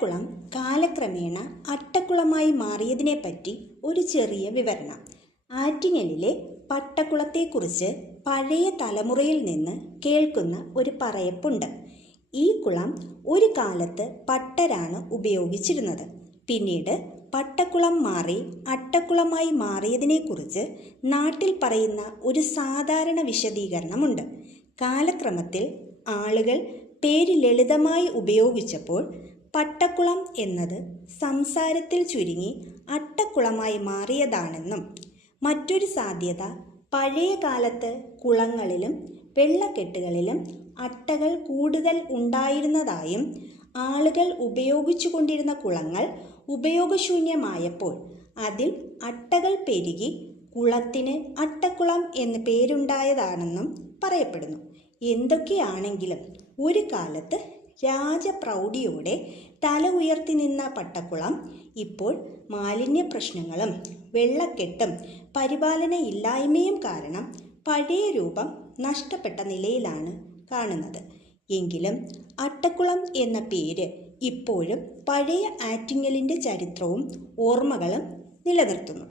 പട്ടക്കുളം കാലക്രമേണ അട്ടക്കുളമായി മാറിയതിനെപ്പറ്റി ഒരു ചെറിയ വിവരണം. ആറ്റിങ്ങലിലെ പട്ടക്കുളത്തെക്കുറിച്ച് പഴയ തലമുറയിൽ നിന്ന് കേൾക്കുന്ന ഒരു പറയപ്പുണ്ട്. ഈ കുളം ഒരു കാലത്ത് പട്ടരാണ് ഉപയോഗിച്ചിരുന്നത്. പിന്നീട് പട്ടക്കുളം മാറി അട്ടക്കുളമായി മാറിയതിനെക്കുറിച്ച് നാട്ടിൽ പറയുന്ന ഒരു സാധാരണ വിശദീകരണമുണ്ട്. കാലക്രമത്തിൽ ആളുകൾ പേര് ലളിതമായി ഉപയോഗിച്ചപ്പോൾ പട്ടക്കുളം എന്നത് സംസാരത്തിൽ ചുരുങ്ങി അട്ടക്കുളമായി മാറിയതാണെന്നും, മറ്റൊരു സാധ്യത പഴയ കാലത്ത് കുളങ്ങളിലും വെള്ളക്കെട്ടുകളിലും അട്ടകൾ കൂടുതൽ ഉണ്ടായിരുന്നതായും ആളുകൾ ഉപയോഗിച്ചുകൊണ്ടിരുന്ന കുളങ്ങൾ ഉപയോഗശൂന്യമായപ്പോൾ അതിൽ അട്ടകൾ പെരുകി കുളത്തിന് അട്ടക്കുളം എന്ന് പേരുണ്ടായതാണെന്നും പറയപ്പെടുന്നു. എന്തൊക്കെയാണെങ്കിലും ഒരു കാലത്ത് രാജപ്രൗഢിയോടെ തല ഉയർത്തി നിന്ന പട്ടക്കുളം ഇപ്പോൾ മാലിന്യ പ്രശ്നങ്ങളും വെള്ളക്കെട്ടും പരിപാലന ഇല്ലായ്മയും കാരണം പഴയ രൂപം നഷ്ടപ്പെട്ട നിലയിലാണ് കാണുന്നത്. എങ്കിലും അട്ടക്കുളം എന്ന പേര് ഇപ്പോഴും പഴയ ആറ്റിങ്ങലിൻ്റെ ചരിത്രവും ഓർമ്മകളും നിലനിർത്തുന്നു.